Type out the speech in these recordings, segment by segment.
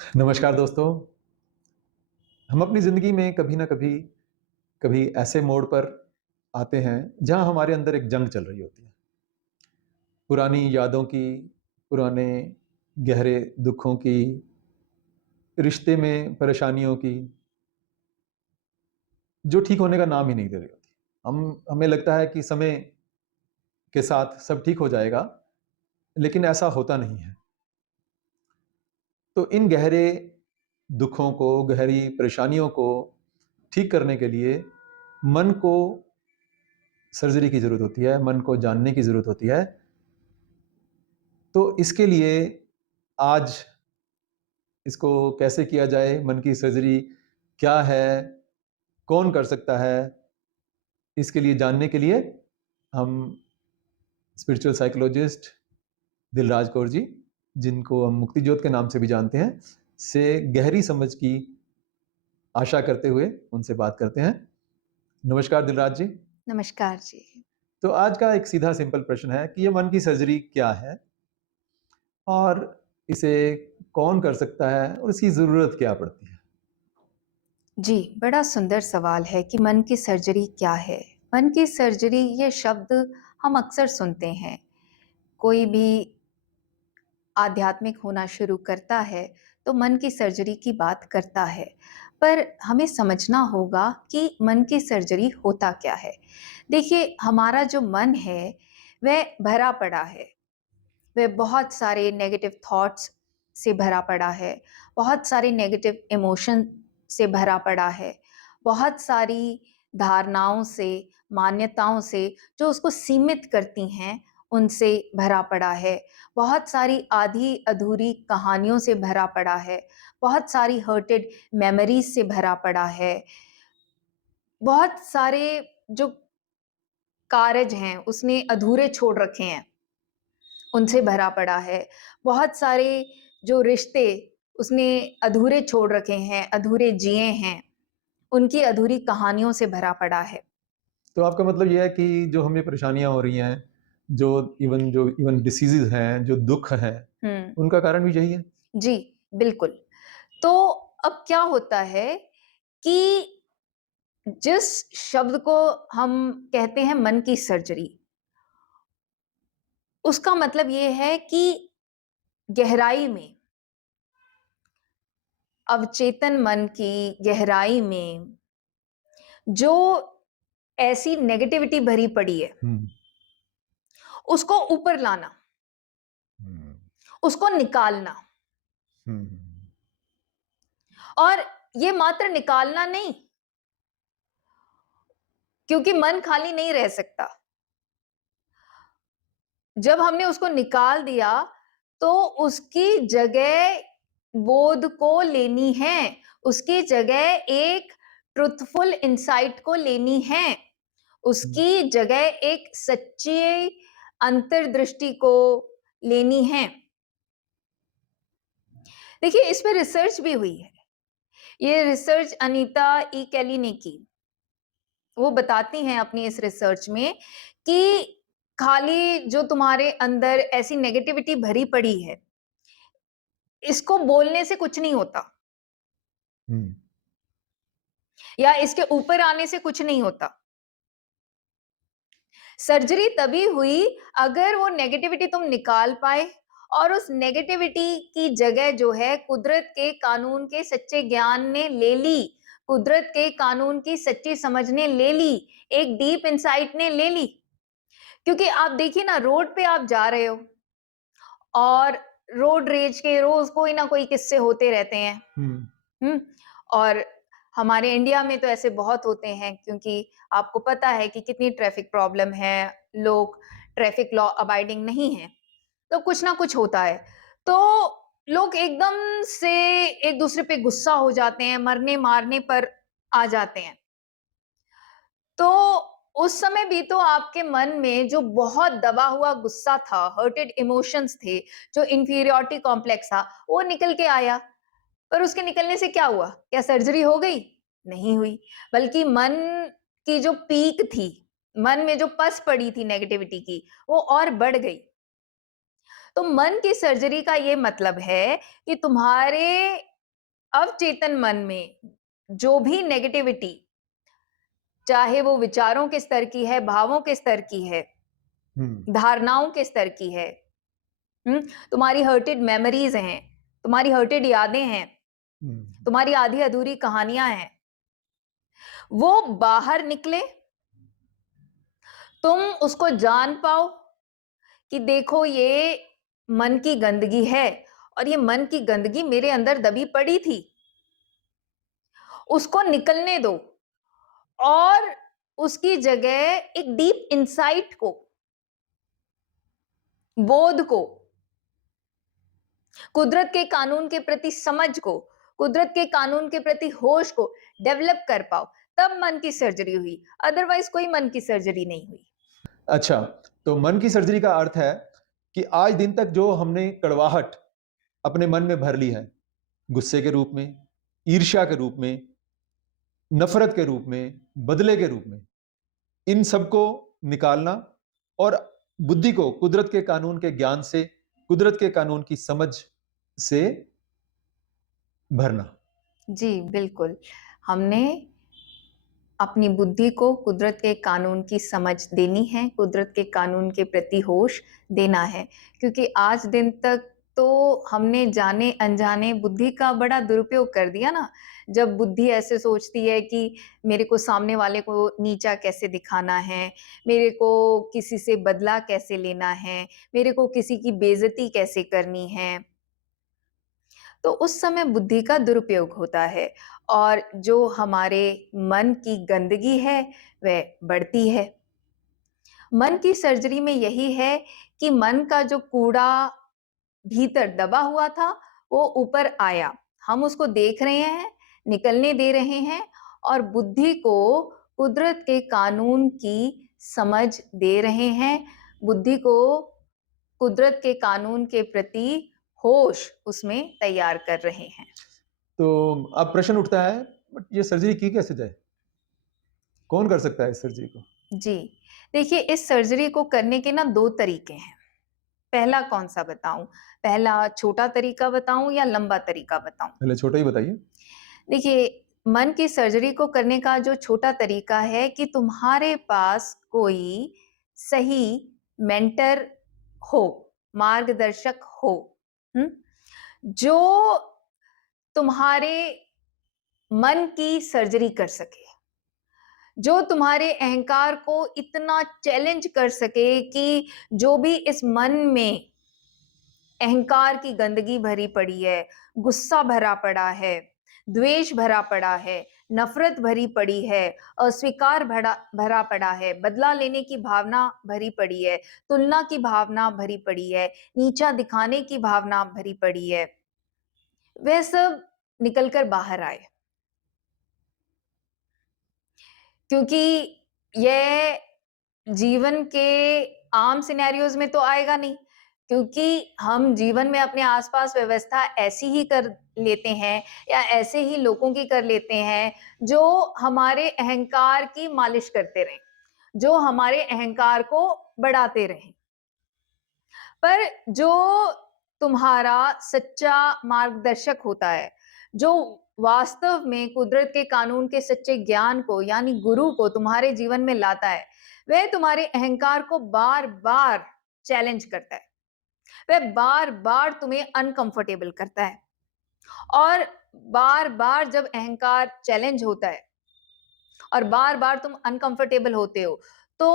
नमस्कार दोस्तों। हम अपनी ज़िंदगी में कभी न कभी, कभी ऐसे मोड़ पर आते हैं जहाँ हमारे अंदर एक जंग चल रही होती है। पुरानी यादों की, पुराने गहरे दुखों की, रिश्ते में परेशानियों की, जो ठीक होने का नाम ही नहीं ले रही होती। हमें लगता है कि समय के साथ सब ठीक हो जाएगा, लेकिन ऐसा होता नहीं है। तो इन गहरे दुखों को, गहरी परेशानियों को ठीक करने के लिए मन को सर्जरी की ज़रूरत होती है, मन को जानने की ज़रूरत होती है। तो इसके लिए आज इसको कैसे किया जाए, मन की सर्जरी क्या है, कौन कर सकता है, इसके लिए जानने के लिए हम स्पिरिचुअल साइकोलॉजिस्ट दिलराज कौर जी, जिनको हम मुक्ति ज्योत के नाम से भी जानते हैं, से गहरी समझ की आशा करते हुए उनसे बात करते हैं। नमस्कार दिलराज जी। नमस्कार जी। तो आज का एक सीधा सिंपल प्रश्न है कि ये मन की सर्जरी क्या है और इसे कौन कर सकता है और इसकी ज़रूरत क्या पड़ती है? जी, बड़ा सुंदर सवाल है कि मन की सर्जरी क्या है? मन की सर्जरी ये शब्द हम अक्सर सुनते हैं। कोई भी आध्यात्मिक होना शुरू करता है, तो मन की सर्जरी की बात करता है। पर हमें समझना होगा कि मन की सर्जरी होता क्या है? देखिए, हमारा जो मन है, वह भरा पड़ा है। वह बहुत सारे नेगेटिव थॉट्स से भरा पड़ा है, बहुत सारे नेगेटिव इमोशन से भरा पड़ा है, बहुत सारी धारणाओं से, मान्यताओं से जो उसको सीमित करती हैं, उनसे भरा पड़ा है। बहुत सारी आधी-अधूरी कहानियों से भरा पड़ा है, बहुत सारी हर्टेड मेमोरीज़ से भरा पड़ा है। बहुत सारे जो कारज हैं, उसने अधूरे छोड़ रखे हैं। उनसे भरा पड़ा है। बहुत सारे जो रिश्ते उसने अधूरे छोड़ रखे हैं, अधूरे जिए हैं, उनकी अधूरी कहानियों से भरा पड़ा है। तो आपका मतलब ये है कि जो हमें परेशानियाँ हो रही हैं, जो इवन डिसीज़ेज़ हैं, जो दुःख हैं, हुँ, उनका कारण भी यही है? जी, बिल्कुल। तो अब क्या होता है कि जिस शब्द को हम कहते हैं मन की सर्जरी, उसका मतलब ये है कि गहराई में, अवचेतन मन की गहराई में जो ऐसी नेगेटिविटी भरी पड़ी है, हुँ, उसको ऊपर लाना, हुँ, उसको निकालना। हुँ, और ये मात्र निकालना नहीं, क्योंकि मन खाली नहीं रह सकता। जब हमने उसको निकाल दिया, तो उसकी जगह बोध को लेनी है, उसकी जगह एक ट्रुथफुल इनसाइट को लेनी है, हुँ। उसकी जगह एक सच्ची अंतर्दृष्टि को लेनी है। देखिए, इस पे रिसर्च भी हुई है। ये रिसर्च अनीता ई. केली ने की। वो बताती हैं अपनी इस रिसर्च में कि खाली जो तुम्हारे अंदर ऐसी नेगेटिविटी भरी पड़ी है, इसको बोलने से कुछ नहीं होता हुँ, या इसके ऊपर आने से कुछ नहीं होता। सर्जरी तभी हुई अगर वो नेगेटिविटी तुम निकाल पाए और उस नेगेटिविटी की जगह जो है कुदरत के कानून के सच्चे ज्ञान ने ले ली, कुदरत के कानून की सच्ची समझ ने ले ली, एक डीप इंसाइट ने ले ली। क्योंकि आप देखिए ना, रोड पे आप जा रहे हो और रोड रेज के रोज कोई ना कोई किस्से होते रहते हैं। हुँ, हुँ? और हमारे इंडिया में तो ऐसे बहुत होते हैं, क्योंकि आपको पता है कि कितनी ट्रैफिक प्रॉब्लम है, लोग ट्रैफिक लॉ अबाइडिंग नहीं हैं, तो कुछ ना कुछ होता है। तो लोग एकदम से एक-दूसरे पे गुस्सा हो जाते हैं, मरने-मारने पर आ जाते हैं। तो उस समय भी तो आपके मन में जो बहुत दबा हुआ गुस्सा था, हर्टेड इमोशंस थे, जो इन्फीरियॉरिटी कॉम्प्लेक्स था, वो निकल के आया। पर उसके निकलने से क्या हुआ? क्या सर्जरी हो गई? नहीं हुई, बल्कि मन की जो पीक थी, मन में जो पस पड़ी थी नेगेटिविटी की, वो और बढ़ गई। तो मन की सर्जरी का ये मतलब है कि तुम्हारे अवचेतन मन में जो भी नेगेटिविटी, चाहे वो विचारों के स्तर की है, भावों के स्तर की है, हम्म। धारणाओं के स्तर की है, तुम्हारी हर्टेड मेमोरीज हैं, तुम्हारी हर्टेड यादें हैं, हम्म। तुम्हारी आधी अधूरी कहानियां हैं, वो बाहर निकले, तुम उसको जान पाओ कि देखो ये मन की गंदगी है और ये मन की गंदगी मेरे अंदर दबी पड़ी थी, उसको निकलने दो और उसकी जगह एक डीप इंसाइट को, बोध को, कुदरत के कानून के प्रति समझ को, कुदरत के कानून के प्रति होश को डेवलप कर पाओ, तब मन की सर्जरी हुई। अदरवाइज कोई मन की सर्जरी नहीं हुई। अच्छा, तो मन की सर्जरी का अर्थ है कि आज दिन तक जो हमने कड़वाहट अपने मन में भर ली है, गुस्से के रूप में, ईर्ष्या के रूप में, नफरत के रूप में, बदले के रूप में, इन सबको निकालना और बुद्धि को कुदरत के कानून के ज्ञान से, कुदरत के कानून की समझ से भरना। जी बिल्कुल, हमने अपनी बुद्धि को कुदरत के कानून की समझ देनी है, कुदरत के कानून के प्रति होश देना है, क्योंकि आज दिन तक तो हमने जाने अनजाने बुद्धि का बड़ा दुरुपयोग कर दिया ना। जब बुद्धि ऐसे सोचती है कि मेरे को सामने वाले को नीचा कैसे दिखाना है, मेरे को किसी से बदला कैसे लेना है, मेरे को किसी की बेइज्जती कैसे करनी है, तो उस समय बुद्धि का दुरुपयोग होता है और जो हमारे मन की गंदगी है वह बढ़ती है। मन की सर्जरी में यही है कि मन का जो कूड़ा भीतर दबा हुआ था वो ऊपर आया, हम उसको देख रहे हैं, निकलने दे रहे हैं और बुद्धि को कुदरत के कानून की समझ दे रहे हैं, बुद्धि को कुदरत के कानून के प्रति होश उसमें तैयार कर रहे हैं। तो अब प्रश्न उठता है, बट ये सर्जरी की कैसे जाए? कौन कर सकता है इस सर्जरी को? जी, देखिए इस सर्जरी को करने के ना 2 तरीके हैं। पहला कौन-सा बताऊँ? पहला छोटा तरीका बताऊँ या लंबा तरीका बताऊँ? पहले छोटा ही बताइए। देखिए, मन की सर्जरी को करने का जो छोटा तरीका है कि तुम्हारे पास कोई सही मेंटर हो, मार्गदर्शक हो, हुँ? जो तुम्हारे मन की सर्जरी कर सके। जो तुम्हारे अहंकार को इतना चैलेंज कर सके कि जो भी इस मन में अहंकार की गंदगी भरी पड़ी है, गुस्सा भरा पड़ा है, द्वेष भरा पड़ा है, नफरत भरी पड़ी है, अस्वीकार भरा भरा पड़ा है, बदला लेने की भावना भरी पड़ी है, तुलना की भावना भरी पड़ी है, नीचा दिखाने की भावना भरी पड़ी है, वह सब निकल कर बाहर आए। क्योंकि यह जीवन के आम सिनेरियोज में तो आएगा नहीं, क्योंकि हम जीवन में अपने आसपास व्यवस्था ऐसी ही कर लेते हैं या ऐसे ही लोगों की कर लेते हैं जो हमारे अहंकार की मालिश करते रहें, जो हमारे अहंकार को बढ़ाते रहें। पर जो तुम्हारा सच्चा मार्गदर्शक होता है, जो वास्तव में कुदरत के कानून के सच्चे ज्ञान को यानी गुरु को तुम्हारे जीवन में लाता है, वह तुम्हारे अहंकार को बार-बार चैलेंज करता है। वह बार-बार तुम्हें अनकंफर्टेबल करता है और बार-बार जब अहंकार चैलेंज होता है और बार-बार तुम अनकंफर्टेबल होते हो, तो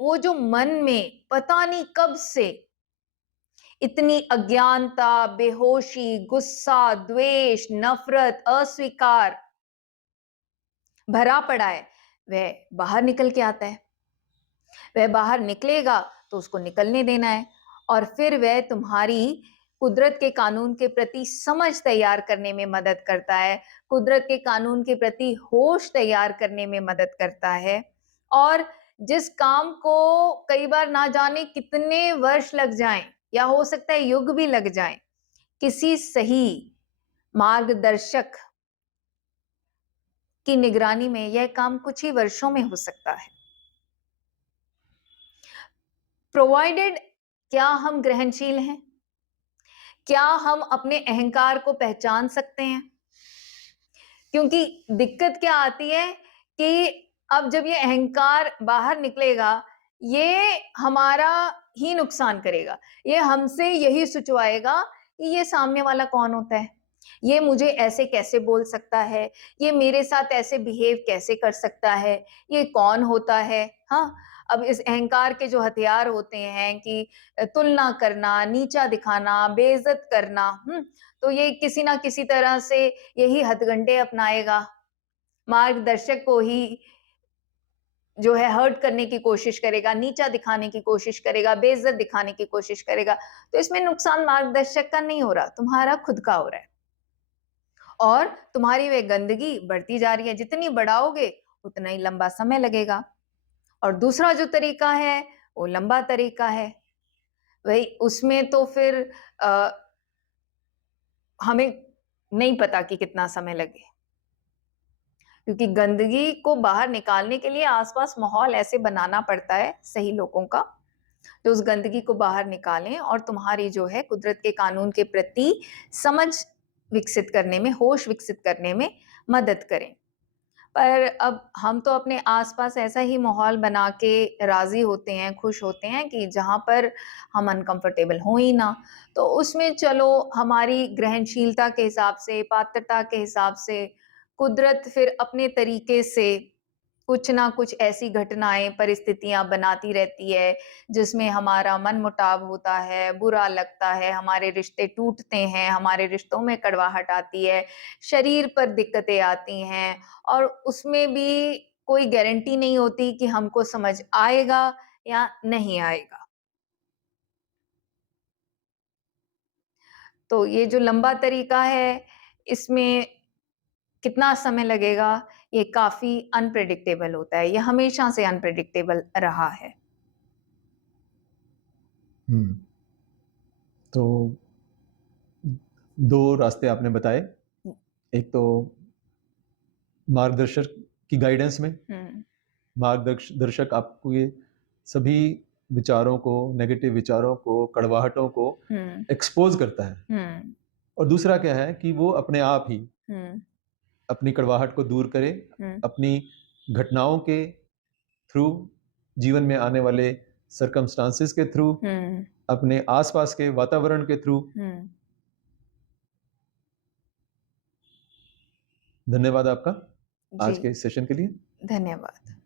वो जो मन में पता नहीं कब से इतनी अज्ञानता, बेहोशी, गुस्सा, द्वेष, नफरत, अस्वीकार भरा पड़ा है, वह बाहर निकल के आता है। वह बाहर निकलेगा तो उसको निकलने देना है और फिर वह तुम्हारी कुदरत के कानून के प्रति समझ तैयार करने में मदद करता है, कुदरत के कानून के प्रति होश तैयार करने में मदद करता है और जिस काम को कई बार ना जाने कितने वर्ष लग जाएं या हो सकता है युग भी लग जाएं, किसी सही मार्गदर्शक की निगरानी में यह काम कुछ ही वर्षों में हो सकता है। प्रोवाइडेड, क्या हम ग्रहणशील हैं? क्या हम अपने अहंकार को पहचान सकते हैं? क्योंकि दिक्कत क्या आती है कि अब जब ये अहंकार बाहर निकलेगा, ये हमारा ही नुकसान करेगा। ये हमसे यही सोचवाएगा कि ये सामने वाला कौन होता है? ये मुझे ऐसे कैसे बोल सकता है? ये मेरे साथ ऐसे बिहेव कैसे कर सकता है? ये कौन होता है? हाँ, अब इस अहंकार के जो हथियार होते हैं कि तुलना करना, नीचा दिखाना, बेइज़्ज़त करना, तो ये किसी न किसी तरह से यही हथकंडे अपनाएगा, मार्गदर्शक को ही जो है हर्ट करने की कोशिश करेगा, नीचा दिखाने की कोशिश करेगा, बेइज़्ज़त दिखाने की कोशिश करेगा। तो इसमें नुकसान मार्गदर्शक का नहीं हो रहा, तुम्हारा खुद का हो रहा है और तुम्हारी वे गंदगी बढ़ती जा रही है। जितनी बढ़ाओगे, उतना ही लंबा समय लगेगा और दूसरा जो तरीका है, वो लंबा तरीका है। वही उसमें तो फिर अ, हमें नहीं पता कि कितना समय लगे। क्योंकि गंदगी को बाहर निकालने के लिए आसपास माहौल ऐसे बनाना पड़ता है सही लोगों का, जो उस गंदगी को बाहर निकालें और तुम्हारी जो है कुदरत के कानून के प्रति समझ विकसित करने में, होश विकसित करने में मदद करें। पर अब हम तो अपने आसपास ऐसा ही माहौल बना के राज़ी होते हैं, खुश होते हैं कि जहाँ पर हम अनकंफर्टेबल हों ही ना। तो उसमें चलो हमारी ग्रहणशीलता के हिसाब से, पात्रता के हिसाब से, कुदरत फिर अपने तरीके से कुछ ना कुछ ऐसी घटनाएँ, परिस्थितियाँ बनाती रहती है, जिसमें हमारा मनमुटाव होता है, बुरा लगता है, हमारे रिश्ते टूटते हैं, हमारे रिश्तों में कड़वाहट आती है, शरीर पर दिक्कतें आती हैं और उसमें भी कोई गारंटी नहीं होती कि हमको समझ आएगा या नहीं आएगा। तो ये जो लंबा तरीका है, इसमें कितना समय लगेगा, ये काफ़ी अनप्रेडिक्टेबल होता है। ये हमेशा से अनप्रेडिक्टेबल रहा है। हम्म, तो दो रास्ते आपने बताए। एक तो मार्गदर्शक की गाइडेंस में हुँ, मार्गदर्शक आपको ये सभी विचारों को, नेगेटिव विचारों को, कड़वाहटों को हुँ, एक्सपोज करता है। हुँ, और दूसरा क्या है कि वो अपने आप ही हुँ, अपनी कड़वाहट को दूर करे, हुँ, अपनी घटनाओं के थ्रू, जीवन में आने वाले सर्कमस्टांसेस के थ्रू, हुँ, अपने आसपास के वातावरण के थ्रू। हुँ। धन्यवाद आपका जी, आज के इस सेशन के लिए। धन्यवाद।